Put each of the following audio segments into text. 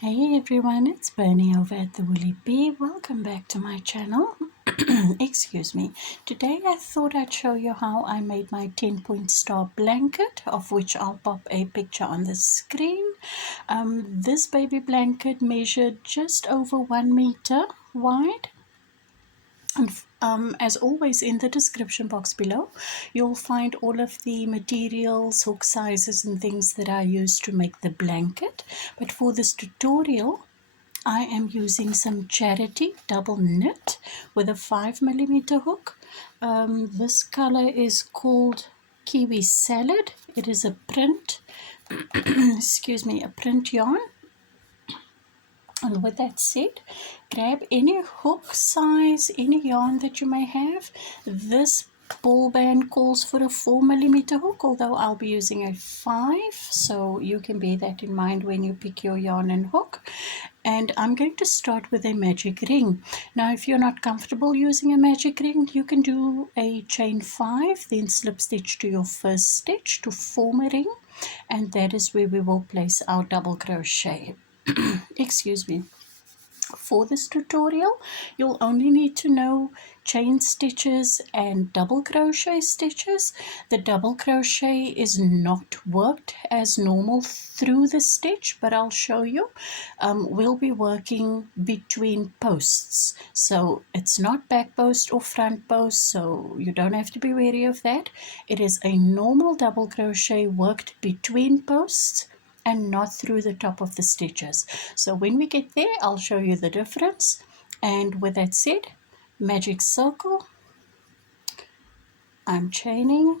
Hey everyone, it's Bernie over at the Woolly Bee. Welcome back to my channel. Excuse me. Today I thought I'd show you how I made my 10-point star blanket, of which I'll pop a picture on the screen. This baby blanket measured just over 1 meter wide. And as always, in the description box below, you'll find all of the materials, hook sizes and things that I use to make the blanket. But for this tutorial, I am using some Charity double knit with a 5mm hook. This color is called Kiwi Salad. It is a print, excuse me, a print yarn. And with that said, grab any hook size, any yarn that you may have. This ball band calls for a 4mm hook, although I'll be using a 5, so you can bear that in mind when you pick your yarn and hook. And I'm going to start with a magic ring. Now if you're not comfortable using a magic ring, you can do a chain 5, then slip stitch to your first stitch to form a ring, and that is where we will place our double crochet. Excuse me. For this tutorial, you'll only need to know chain stitches and double crochet stitches. The double crochet is not worked as normal through the stitch, but I'll show you. We'll be working between posts, so it's not back post or front post, so you don't have to be wary of that. It is a normal double crochet worked between posts and not through the top of the stitches. So when we get there, I'll show you the difference. And with that said, magic circle, I'm chaining,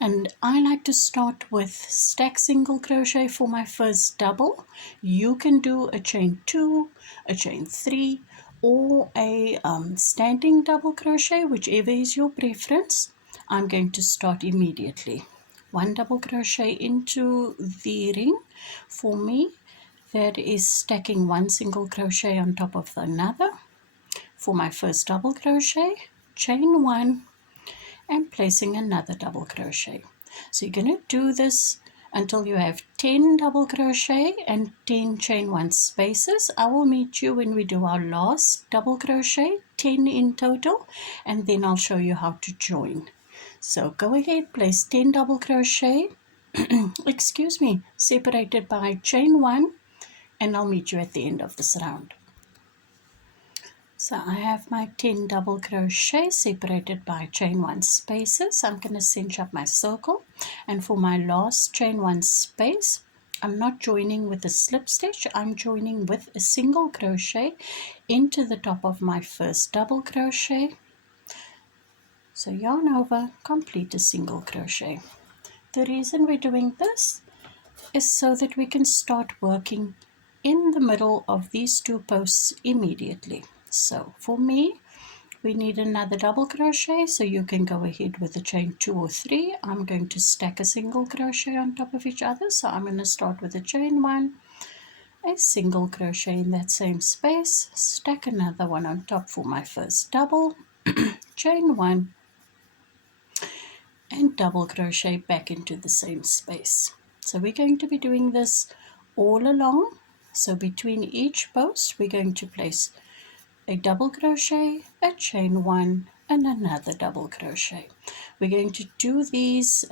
and I like to start with stack single crochet for my first double. You can do a chain 2, a chain 3, or a standing double crochet, whichever is your preference. I'm going to start immediately. 1 double crochet into the ring. For me, that is stacking 1 single crochet on top of another. For my first double crochet, chain 1 and placing another double crochet. So you're going to do this until you have 10 double crochet and 10 chain 1 spaces. I will meet you when we do our last double crochet, 10 in total, and then I'll show you how to join. So go ahead, place 10 double crochet, excuse me, separated by chain 1, and I'll meet you at the end of this round. So I have my 10 double crochet separated by chain 1 spaces. I'm going to cinch up my circle, and for my last chain 1 space, I'm not joining with a slip stitch, I'm joining with a single crochet into the top of my first double crochet. So yarn over, complete a single crochet. The reason we're doing this is so that we can start working in the middle of these 2 posts immediately. So for me, we need another double crochet, so you can go ahead with a chain 2 or 3. I'm going to stack a single crochet on top of each other, so I'm going to start with a chain 1, a single crochet in that same space, stack another one on top for my first double, chain 1, and double crochet back into the same space. So we're going to be doing this all along. So between each post, we're going to place a double crochet, a chain 1, and another double crochet. We're going to do these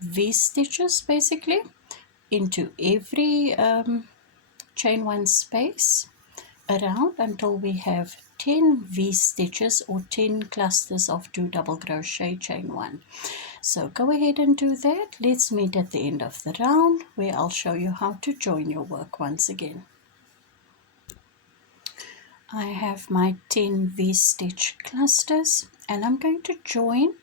V stitches basically into every chain 1 space around until we have 10 V stitches or 10 clusters of 2 double crochet chain 1. So go ahead and do that. Let's meet at the end of the round where I'll show you how to join your work once again. I have my 10 V-stitch clusters, and I'm going to join,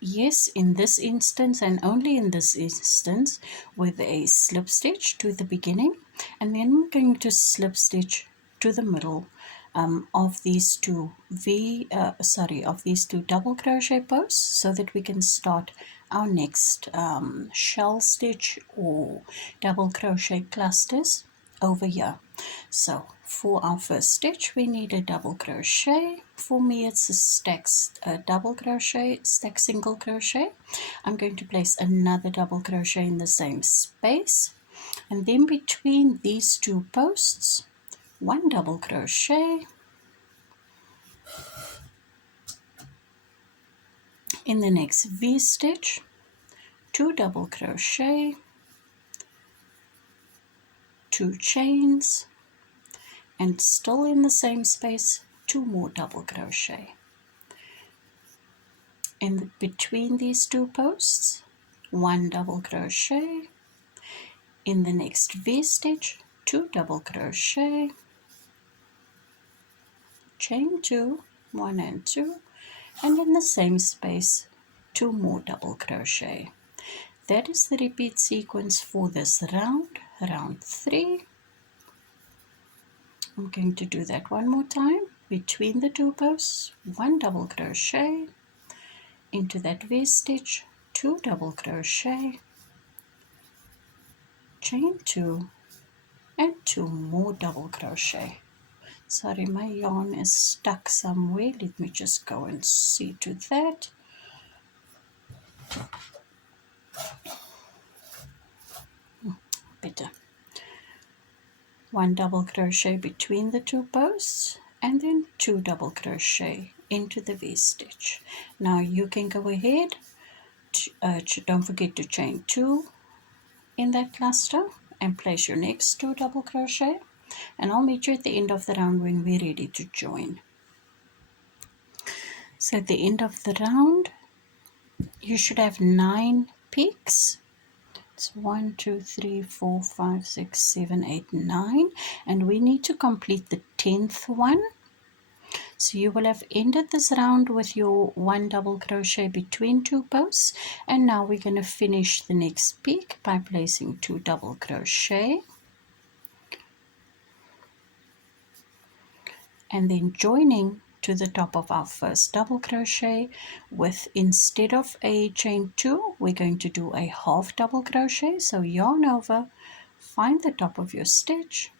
yes, in this instance and only in this instance, with a slip stitch to the beginning, and then I'm going to slip stitch to the middle of these two double crochet posts, so that we can start our next shell stitch or double crochet clusters over here. So for our first stitch, we need a double crochet. For me, it's a double crochet, stack single crochet. I'm going to place another double crochet in the same space, and then between these two posts, 1 double crochet. In the next V-stitch, 2 double crochet, 2 chains, and still in the same space, 2 more double crochet. In between these two posts, 1 double crochet. In the next V-stitch, 2 double crochet, chain 2, 1 and 2, and in the same space, 2 more double crochet. That is the repeat sequence for this round, round 3. I'm going to do that one more time. Between the two posts, 1 double crochet, into that V-stitch, 2 double crochet, chain 2, and 2 more double crochet. Sorry, my yarn is stuck somewhere. Let me just go and see to that. Better. 1 double crochet between the two posts, and then 2 double crochet into the V-stitch. Now you can go ahead, don't forget to chain 2 in that cluster and place your next 2 double crochet, and I'll meet you at the end of the round when we're ready to join. So at the end of the round, you should have 9 peaks. It's 1, 2, 3, 4, 5, 6, 7, 8, 9, and we need to complete the 10th one. So you will have ended this round with your 1 double crochet between two posts, and now we're going to finish the next peak by placing 2 double crochet and then joining to the top of our first double crochet with, instead of a chain 2, we're going to do a half double crochet. So yarn over, find the top of your stitch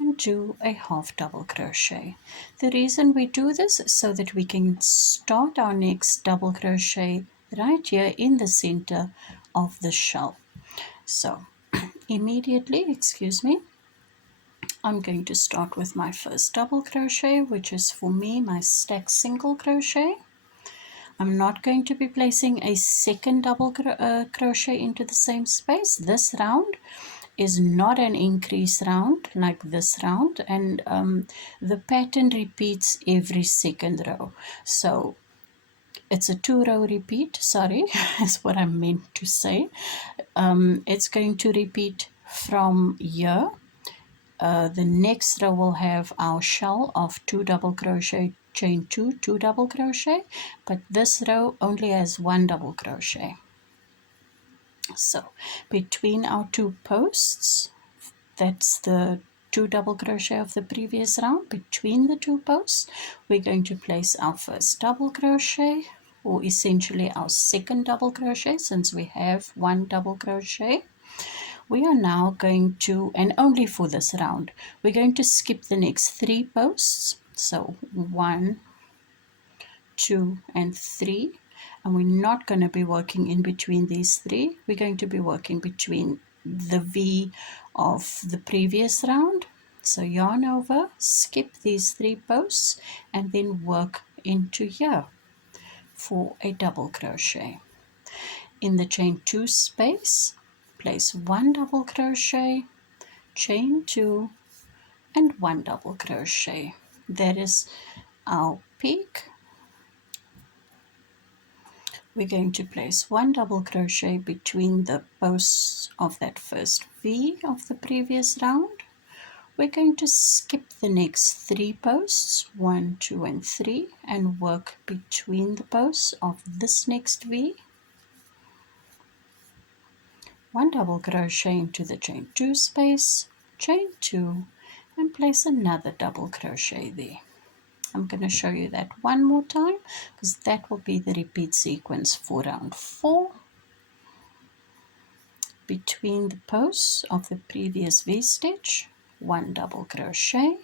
and do a half double crochet. The reason we do this is so that we can start our next double crochet right here in the center of the shell. So immediately, excuse me, I'm going to start with my first double crochet, which is for me my stack single crochet. I'm not going to be placing a second double crochet into the same space. This round is not an increase round like this round, and the pattern repeats every second row. So it's a 2-row repeat, sorry, is what I meant to say. It's going to repeat from here. The next row will have our shell of 2 double crochet, chain 2, 2 double crochet, but this row only has 1 double crochet. So between our two posts, that's the 2 double crochet of the previous round, between the two posts we're going to place our first double crochet, or essentially our second double crochet, since we have 1 double crochet. We are now going to, and only for this round, we're going to skip the next 3 posts. So 1, 2, and 3. And we're not going to be working in between these 3. We're going to be working between the V of the previous round. So yarn over, skip these 3 posts, and then work into here for a double crochet. In the chain 2 space, place 1 double crochet, chain 2, and 1 double crochet. That is our peak. We're going to place 1 double crochet between the posts of that first V of the previous round. We're going to skip the next 3 posts, 1, 2, and 3, and work between the posts of this next V. 1 double crochet into the chain 2 space, chain 2, and place another double crochet there. I'm going to show you that one more time because that will be the repeat sequence for round 4. Between the posts of the previous V-stitch, 1 double crochet,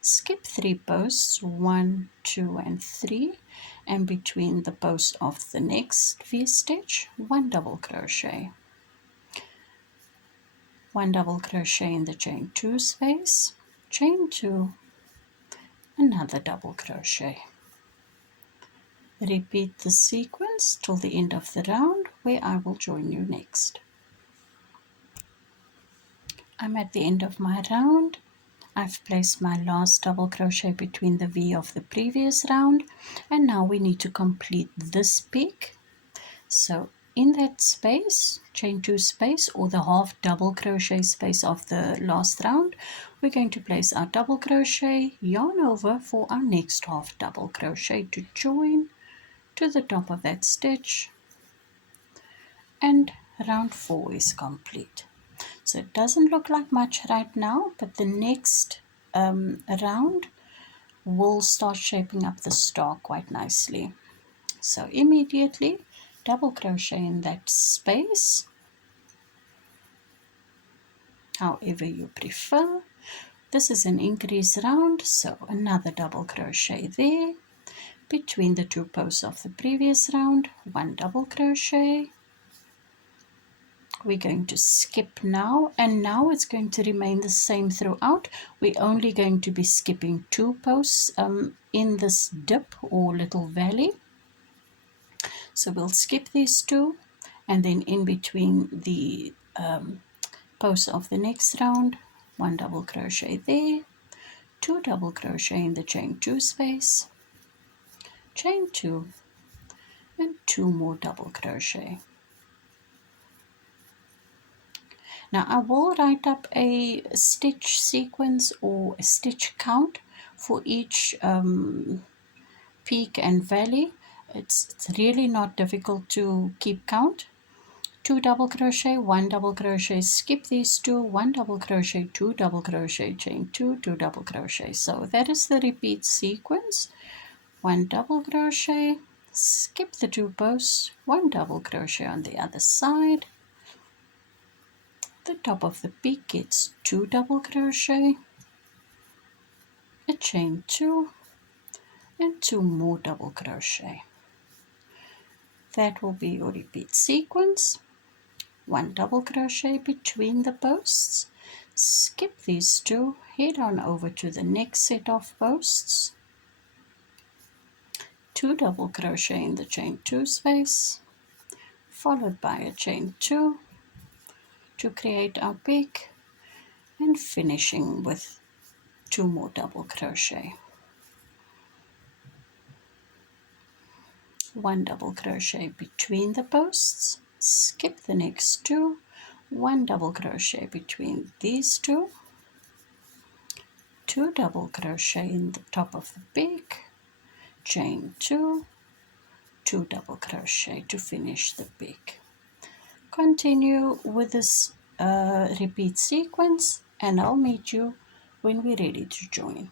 skip 3 posts, 1, 2, and 3, and between the posts of the next V-stitch, 1 double crochet. 1 double crochet in the chain 2 space, chain 2, another double crochet. Repeat the sequence till the end of the round, where I will join you next. I'm at the end of my round. I've placed my last double crochet between the V of the previous round, and now we need to complete this peak. So in that space, chain 2 space, or the half double crochet space of the last round, we're going to place our double crochet, yarn over for our next half double crochet to join to the top of that stitch, and round 4 is complete. So it doesn't look like much right now, but the next round will start shaping up the star quite nicely. So immediately double crochet in that space, however you prefer. This is an increase round, so another double crochet there. Between the 2 posts of the previous round, 1 double crochet. We're going to skip now, and now it's going to remain the same throughout. We're only going to be skipping 2 posts in this dip or little valley. So we'll skip these 2, and then in between the posts of the next round, 1 double crochet there, 2 double crochet in the chain 2 space, chain 2, and 2 more double crochet. Now I will write up a stitch sequence or a stitch count for each peak and valley. It's really not difficult to keep count. 2 double crochet, 1 double crochet, skip these 2, 1 double crochet, 2 double crochet, chain 2, 2 double crochet. So that is the repeat sequence. 1 double crochet, skip the 2 posts, 1 double crochet on the other side. The top of the peak gets 2 double crochet, a chain 2, and 2 more double crochet. That will be your repeat sequence. 1 double crochet between the posts, skip these 2, head on over to the next set of posts, 2 double crochet in the chain 2 space, followed by a chain 2 to create our peak, and finishing with 2 more double crochet. 1 double crochet between the posts, skip the next 2, 1 double crochet between these 2, 2 double crochet in the top of the peak, chain 2, 2 double crochet to finish the peak. Continue with this repeat sequence, and I'll meet you when we're ready to join.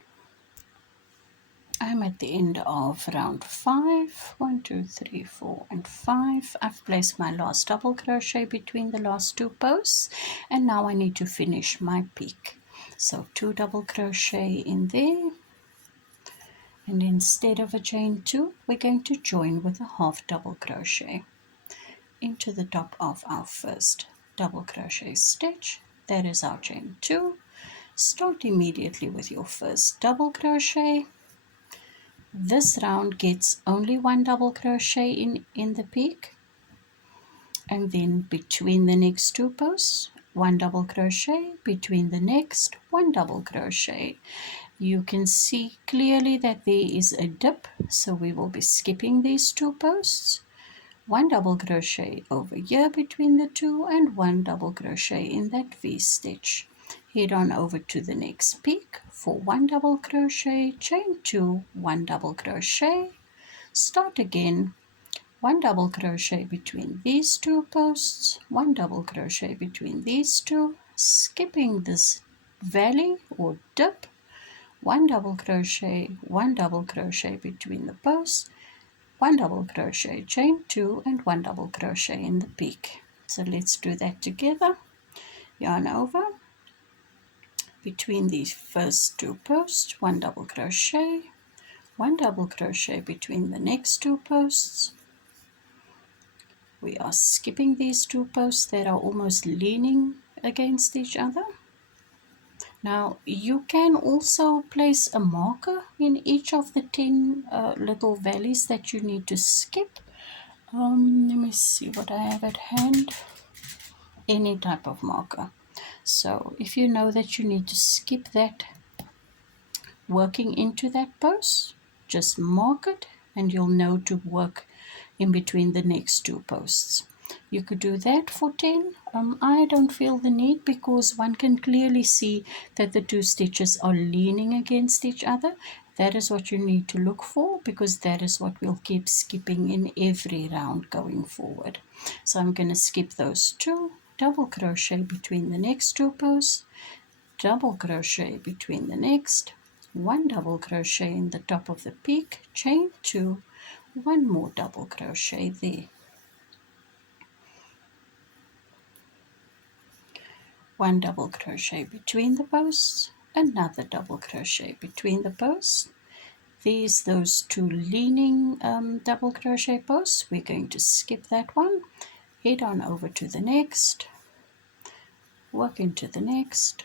I'm at the end of round 5. 1, 2, 3, 4, and 5. I've placed my last double crochet between the last 2 posts, and now I need to finish my peak. So 2 double crochet in there, and instead of a chain 2, we're going to join with a half double crochet into the top of our first double crochet stitch. That is our chain 2. Start immediately with your first double crochet. This round gets only 1 double crochet in the peak, and then between the next 2 posts, 1 double crochet, between the next 1 double crochet. You can see clearly that there is a dip, so we will be skipping these 2 posts. 1 double crochet over here between the 2, and 1 double crochet in that V stitch. Head on over to the next peak for 1 double crochet, chain 2, 1 double crochet, start again, 1 double crochet between these 2 posts, 1 double crochet between these 2, skipping this valley or dip, 1 double crochet, 1 double crochet between the posts, 1 double crochet, chain 2, and 1 double crochet in the peak. So let's do that together. Yarn over between these first 2 posts, 1 double crochet, 1 double crochet between the next 2 posts. We are skipping these 2 posts that are almost leaning against each other. Now you can also place a marker in each of the 10 little valleys that you need to skip. Let me see what I have at hand. Any type of marker. So if you know that you need to skip that working into that post, just mark it and you'll know to work in between the next two posts. You could do that for 10. I don't feel the need because one can clearly see that the two stitches are leaning against each other. That is what you need to look for because that is what we'll keep skipping in every round going forward. So I'm going to skip those two, double crochet between the next two posts, double crochet between the next, one double crochet in the top of the peak, chain 2, one more double crochet there, one double crochet between the posts, another double crochet between the posts. Those two leaning double crochet posts, we're going to skip that one, head on over to the next, work into the next,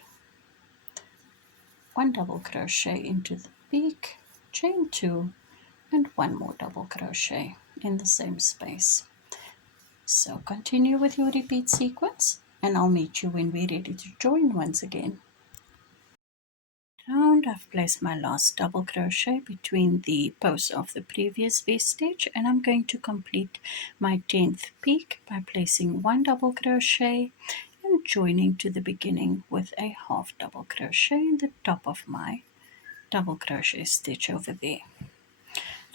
one double crochet into the peak, chain 2, and one more double crochet in the same space. So continue with your repeat sequence and I'll meet you when we're ready to join once again. Round, I've placed my last double crochet between the posts of the previous V stitch and I'm going to complete my 10th peak by placing one double crochet and joining to the beginning with a half double crochet in the top of my double crochet stitch over there.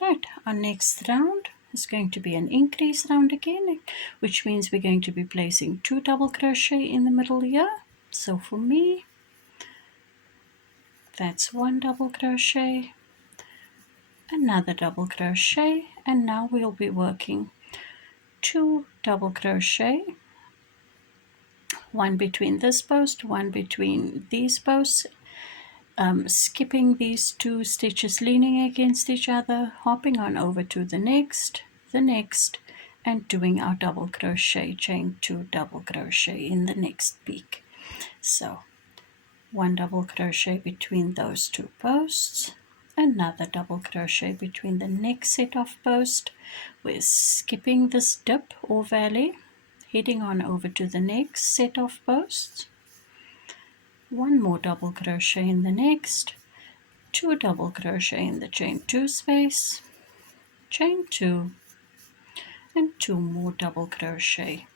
Right, our next round is going to be an increase round again, which means we're going to be placing 2 double crochet in the middle here. So for me, that's 1 double crochet, another double crochet, and now we'll be working 2 double crochet, one between this post, one between these posts, skipping these 2 stitches leaning against each other, hopping on over to the next, and doing our double crochet, chain 2 double crochet in the next peak. So 1 double crochet between those 2 posts, another double crochet between the next set of posts. We're skipping this dip or valley, heading on over to the next set of posts, 1 more double crochet in the next, 2 double crochet in the chain 2 space, chain 2, and 2 more double crochet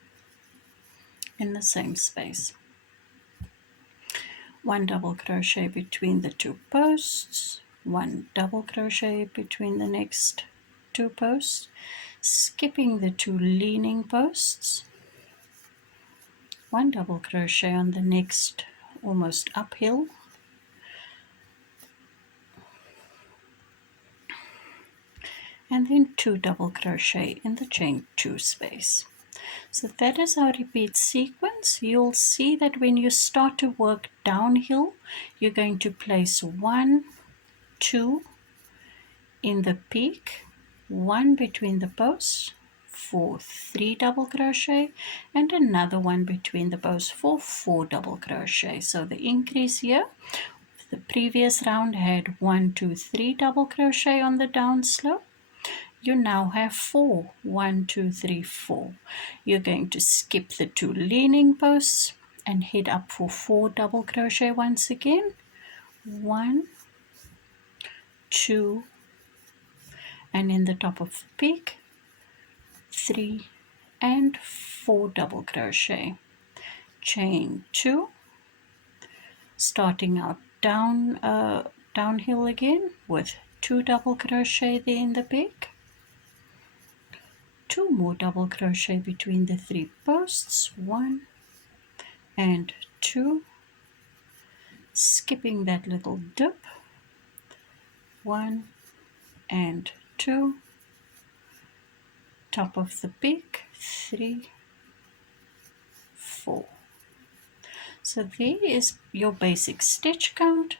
in the same space. 1 double crochet between the 2 posts, 1 double crochet between the next 2 posts, skipping the 2 leaning posts, 1 double crochet on the next almost uphill, and then 2 double crochet in the chain 2 space. So that is our repeat sequence. You'll see that when you start to work downhill, you're going to place 1, 2 in the peak, 1 between the posts for 3 double crochet, and another one between the posts for 4 double crochet. So the increase here, the previous round had 1, 2, 3 double crochet on the down slope. You now have 4. 1, 2, 3, 4. You're going to skip the 2 leaning posts and head up for 4 double crochet once again. 1, 2, and in the top of the peak, 3 and 4 double crochet. Chain 2, starting out downhill again with 2 double crochet there in the peak. 2 more double crochet between the 3 posts, 1 and 2, skipping that little dip, 1 and 2, top of the peak, 3, 4. So there is your basic stitch count.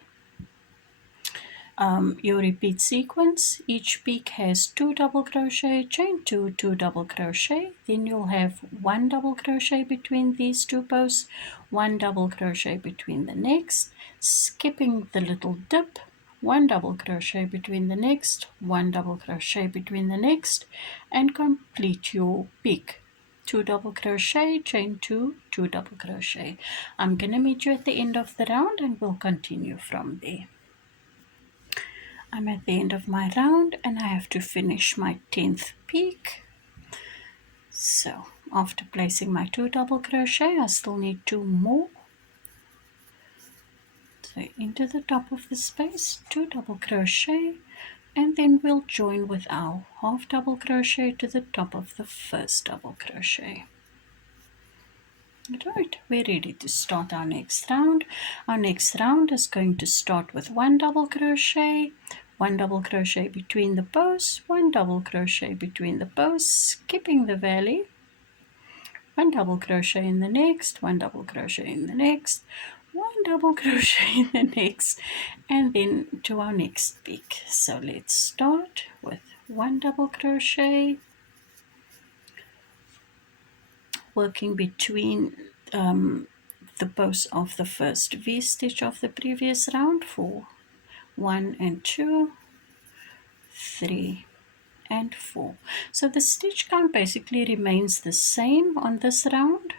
your repeat sequence. Each peak has 2 double crochet, chain 2, 2 double crochet, then you'll have 1 double crochet between these two posts, 1 double crochet between the next, skipping the little dip, 1 double crochet between the next, 1 double crochet between the next, and complete your peak. 2 double crochet, chain 2, 2 double crochet. I'm gonna meet you at the end of the round and we'll continue from there. I'm at the end of my round and I have to finish my 10th peak. So after placing my 2 double crochet, I still need 2 more. So into the top of the space, 2 double crochet, and then we'll join with our half double crochet to the top of the first double crochet. Alright, we're ready to start our next round. Our next round is going to start with 1 double crochet, 1 double crochet between the posts, 1 double crochet between the posts, skipping the valley, 1 double crochet in the next, 1 double crochet in the next, 1 double crochet in the next, and then to our next peak. So let's start with 1 double crochet, working between the posts of the first V-stitch of the previous round for 1 and 2, 3 and 4. So the stitch count basically remains the same on this round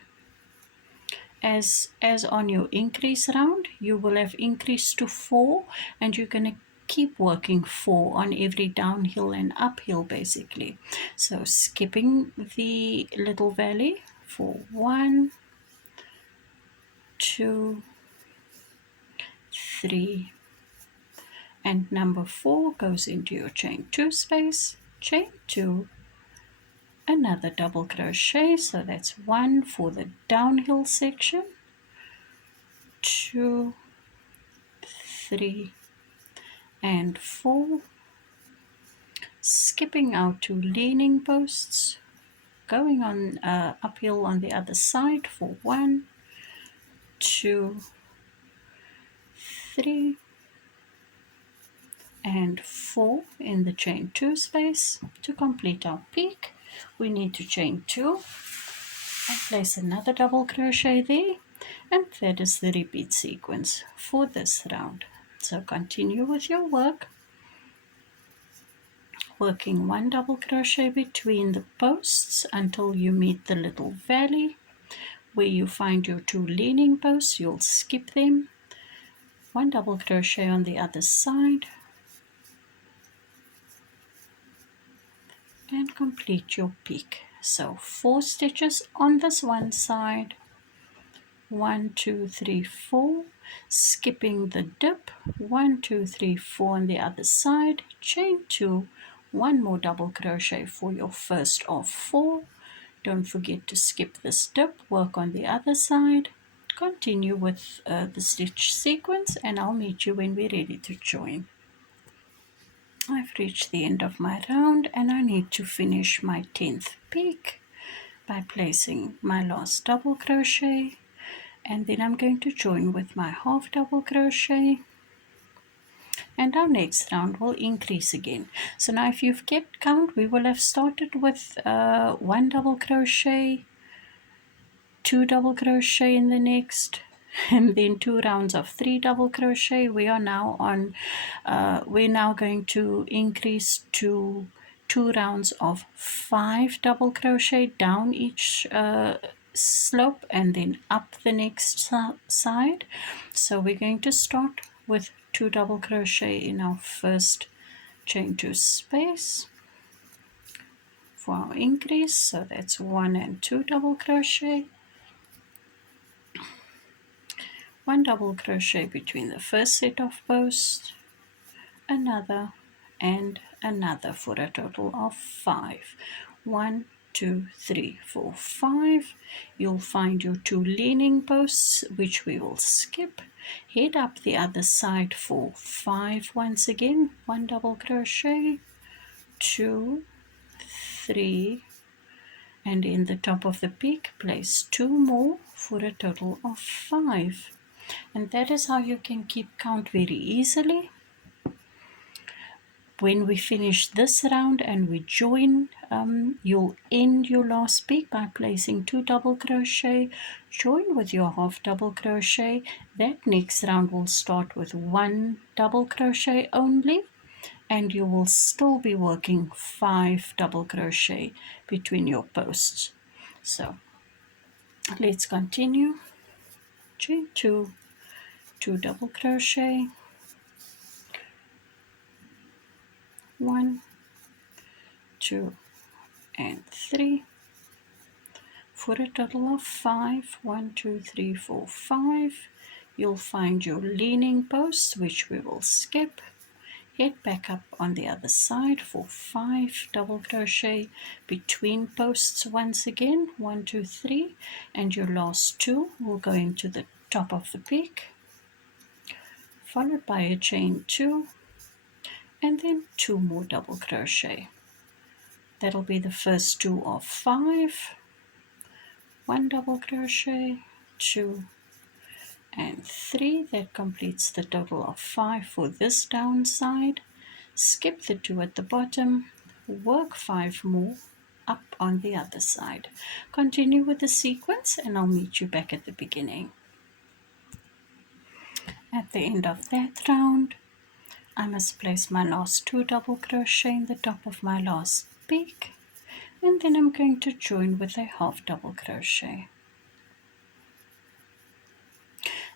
as on your increase round. You will have increased to 4 and you're going to keep working 4 on every downhill and uphill basically. So skipping the little valley for 1, 2, 3, and number 4 goes into your chain 2 space, chain 2, another double crochet, so that's 1 for the downhill section, 2, 3 and 4, skipping out 2 leaning posts, going on uphill on the other side for 1, 2, 3 and 4 in the chain 2 space. To complete our peak, we need to chain 2 and place another double crochet there, and that is the repeat sequence for this round. So continue with your work, working 1 double crochet between the posts until you meet the little valley. Where you find your 2 leaning posts, you'll skip them, 1 double crochet on the other side, and complete your peak. So 4 stitches on this one side, 1, 2, 3, 4, skipping the dip, 1, 2, 3, 4 on the other side, chain 2, 1 more double crochet for your first of 4. Don't forget to skip this dip, work on the other side, continue with the stitch sequence, and I'll meet you when we're ready to join. I've reached the end of my round and I need to finish my 10th peak by placing my last double crochet, and then I'm going to join with my half double crochet, and our next round will increase again. So now if you've kept count, we will have started with 1 double crochet, 2 double crochet in the next, and then 2 rounds of 3 double crochet. We are now on we're now going to increase to 2 rounds of 5 double crochet down each slope and then up the next side. So we're going to start with 2 double crochet in our first chain 2 space for our increase. So that's 1 and 2 double crochet, 1 double crochet between the first set of posts, another and another for a total of 5. 1, 2, 3, 4, 5. You'll find your 2 leaning posts, which we will skip. Head up the other side for 5 once again, 1 double crochet, 2, 3, and in the top of the peak place 2 more for a total of 5. And that is how you can keep count very easily. When we finish this round and we join, you'll end your last peak by placing 2 double crochet, join with your half double crochet. That next round will start with 1 double crochet only, and you will still be working 5 double crochet between your posts. So let's continue. Chain 2, 2 double crochet, 1, 2 and 3, for a total of 5. 1, 2, 3, 4, 5. You'll find your leaning post, which we will skip. Head back up on the other side for 5 double crochet between posts once again. 1, 2, 3, and your last 2 will go into the top of the peak, followed by a chain 2 and then 2 more double crochet. That'll be the first 2 of 5. 1 double crochet, 2 and 3. That completes the total of 5 for this down side. Skip the 2 at the bottom, work 5 more up on the other side. Continue with the sequence and I'll meet you back at the beginning. At the end of that round, I must place my last 2 double crochet in the top of my last peak, and then I'm going to join with a half double crochet.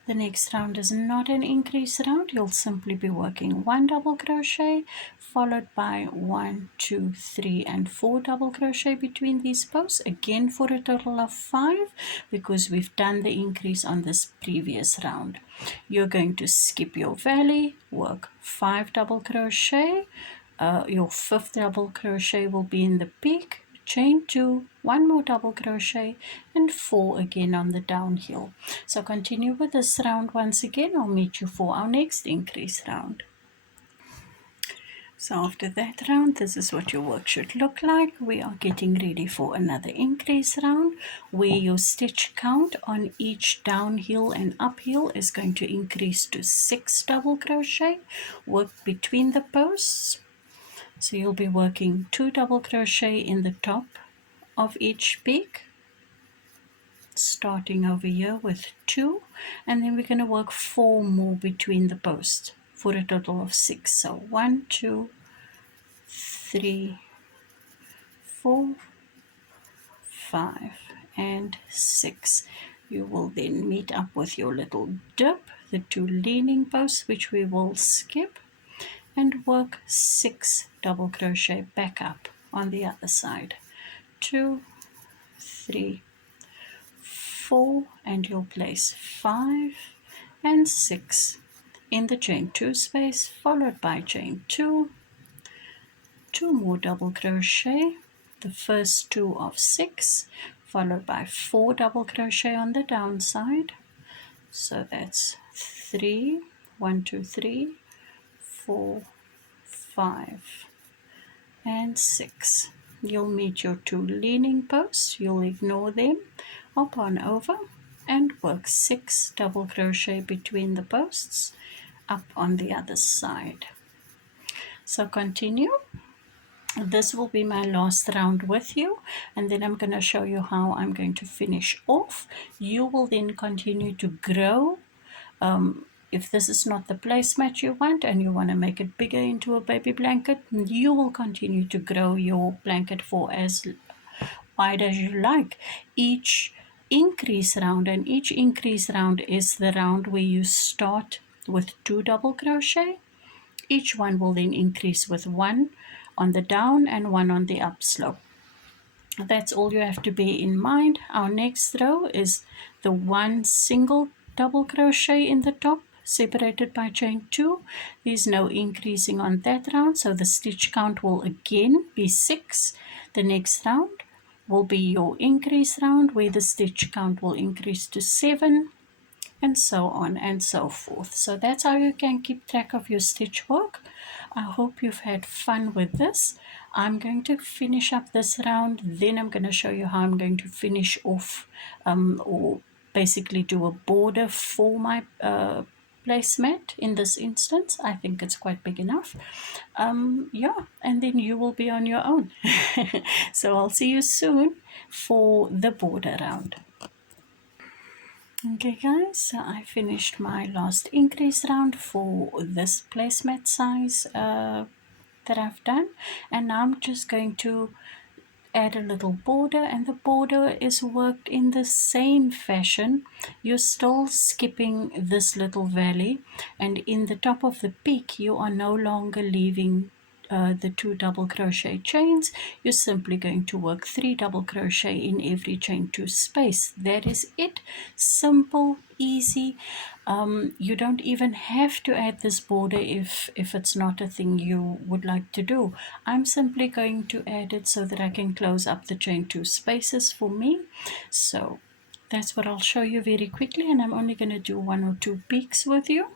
The next round is not an increase round. You'll simply be working 1 double crochet followed by 1, 2, 3 and 4 double crochet between these posts, again for a total of 5, because we've done the increase on this previous round. You're going to skip your valley, work 5 double crochet. Your 5th double crochet will be in the peak, chain 2, 1 more double crochet and 4 again on the downhill. So continue with this round once again. I'll meet you for our next increase round. So after that round, this is what your work should look like. We are getting ready for another increase round, where your stitch count on each downhill and uphill is going to increase to 6 double crochet. Work between the posts. So you'll be working 2 double crochet in the top of each peak, starting over here with 2, and then we're going to work 4 more between the posts for a total of 6. So 1, 2, 3, 4, 5 and 6. You will then meet up with your little dip, the 2 leaning posts, which we will skip, and work 6 double crochet back up on the other side. 2, 3, 4, and you'll place 5 and 6 in the chain 2 space, followed by chain 2, 2 more double crochet, the first 2 of 6, followed by 4 double crochet on the downside. So that's 3, 1, 2, 3, 4, 5 and 6. You'll meet your 2 leaning posts, you'll ignore them, hop on over and work 6 double crochet between the posts up on the other side. So continue. This will be my last round with you, and then I'm going to show you how I'm going to finish off. You will then continue to grow. If this is not the placemat you want and you want to make it bigger into a baby blanket, you will continue to grow your blanket for as wide as you like. Each increase round is the round where you start with 2 double crochet. Each one will then increase with 1 on the down and 1 on the up slope. That's all you have to bear in mind. Our next row is the 1 single double crochet in the top, separated by chain 2. There's no increasing on that round, so the stitch count will again be 6. The next round will be your increase round, where the stitch count will increase to 7, and so on and so forth. So that's how you can keep track of your stitch work. I hope you've had fun with this. I'm going to finish up this round, then I'm going to show you how I'm going to finish off or basically do a border for my placemat in this instance. I think it's quite big enough. Yeah, and then you will be on your own. So I'll see you soon for the border round. Okay guys, so I finished my last increase round for this placemat size that I've done, and now I'm just going to add a little border, and the border is worked in the same fashion. You're still skipping this little valley, and in the top of the peak you are no longer leaving the 2 double crochet chains. You're simply going to work 3 double crochet in every chain 2 space. That is it. Simple, easy. You don't even have to add this border if it's not a thing you would like to do. I'm simply going to add it so that I can close up the chain 2 spaces for me. So that's what I'll show you very quickly, and I'm only going to do 1 or 2 peaks with you.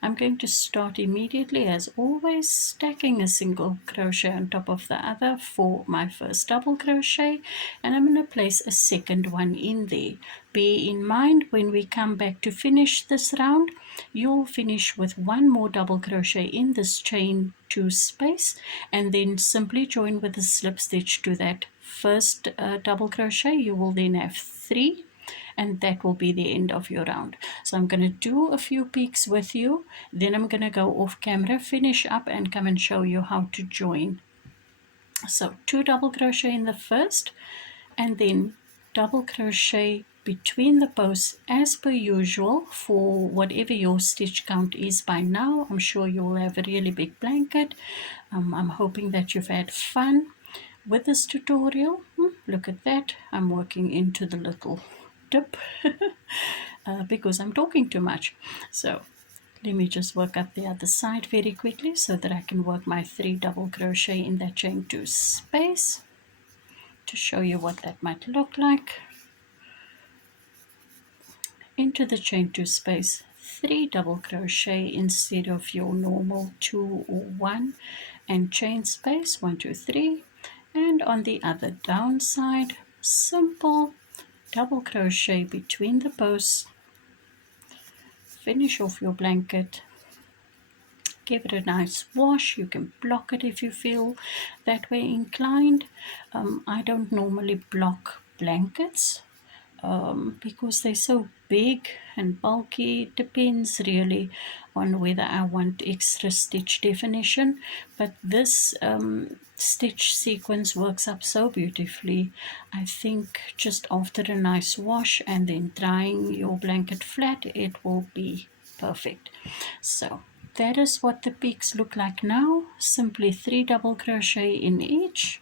I'm going to start immediately, as always, stacking a single crochet on top of the other for my first double crochet, and I'm going to place a second one in there. Bear in mind, when we come back to finish this round, you'll finish with 1 more double crochet in this chain 2 space, and then simply join with a slip stitch to that first double crochet. You will then have 3, and that will be the end of your round. So I'm going to do a few peaks with you, then I'm going to go off camera, finish up, and come and show you how to join. So 2 double crochet in the first, and then double crochet between the posts as per usual for whatever your stitch count is by now. I'm sure you'll have a really big blanket. I'm hoping that you've had fun with this tutorial. Look at that, I'm working into the little tip because I'm talking too much. So let me just work up the other side very quickly so that I can work my 3 double crochet in that chain 2 space to show you what that might look like. Into the chain 2 space, 3 double crochet instead of your normal 2 or 1, and chain space 1, 2, 3, and on the other down side, simple double crochet between the posts. Finish off your blanket, give it a nice wash. You can block it if you feel that way inclined. I don't normally block blankets because they're so big and bulky. It depends really on whether I want extra stitch definition, but this stitch sequence works up so beautifully. I think just after a nice wash and then drying your blanket flat, it will be perfect. So that is what the peaks look like now. Simply 3 double crochet in each.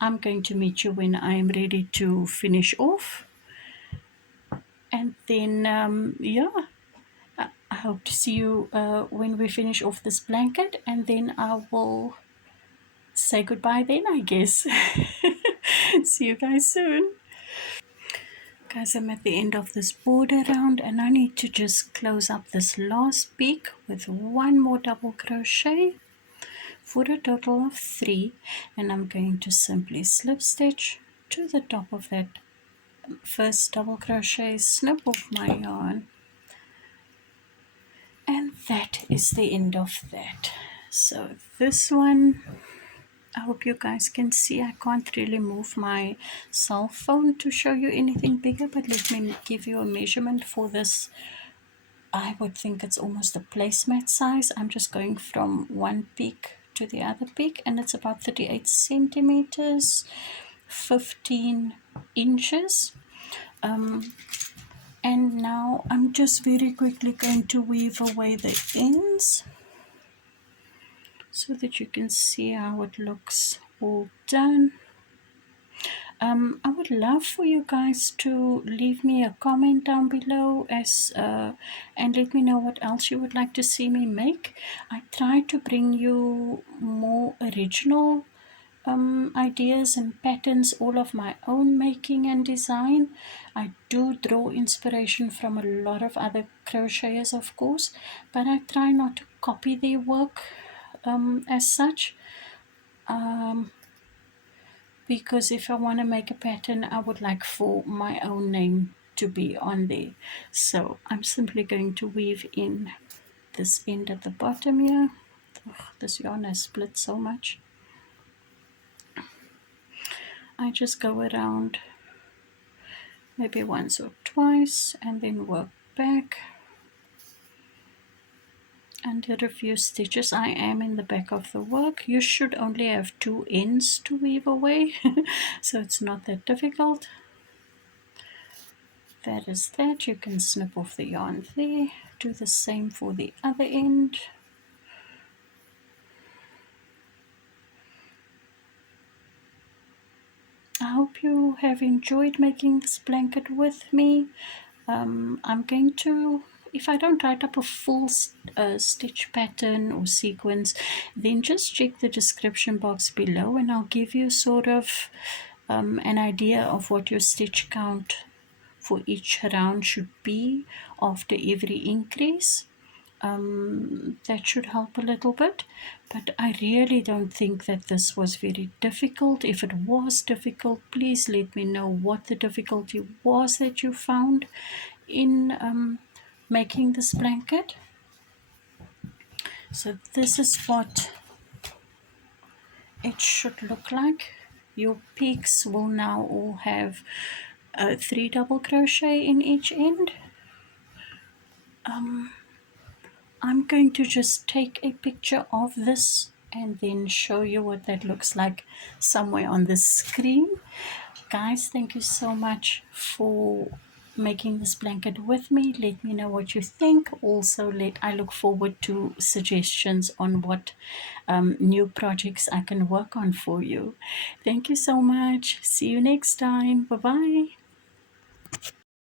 I'm going to meet you when I am ready to finish off, and then yeah, I hope to see you when we finish off this blanket, and then I will say goodbye then, I guess. See you guys soon. Guys, I'm at the end of this border round, and I need to just close up this last peak with 1 more double crochet for a total of 3, and I'm going to simply slip stitch to the top of that first double crochet, snip off my yarn, and that is the end of that. So this one, I hope you guys can see. I can't really move my cell phone to show you anything bigger, but let me give you a measurement for this. I would think it's almost a placemat size. I'm just going from one peak to the other peak, and it's about 38 centimeters, 15 inches. And now I'm just very quickly going to weave away the ends so that you can see how it looks all done. I would love for you guys to leave me a comment down below and let me know what else you would like to see me make. I try to bring you more original ideas and patterns, all of my own making and design. I do draw inspiration from a lot of other crocheters, of course, but I try not to copy their work as such. Because if I want to make a pattern, I would like for my own name to be on there. So I'm simply going to weave in this end at the bottom here. Ugh, this yarn has split so much. I just go around maybe once or twice and then work back and did a few stitches. I am in the back of the work. You should only have 2 ends to weave away, so it's not that difficult. That is that. You can snip off the yarn there. Do the same for the other end. I hope you have enjoyed making this blanket with me. I'm going to, if I don't write up a full stitch pattern or sequence, then just check the description box below and I'll give you sort of an idea of what your stitch count for each round should be after every increase. That should help a little bit, but I really don't think that this was very difficult. If it was difficult, please let me know what the difficulty was that you found in making this blanket. So this is what it should look like. Your peaks will now all have 3 double crochet in each end. I'm going to just take a picture of this and then show you what that looks like somewhere on the screen. Guys, thank you so much for making this blanket with me. Let me know what you think. Also, I look forward to suggestions on what new projects I can work on for you. Thank you so much. See you next time. Bye bye.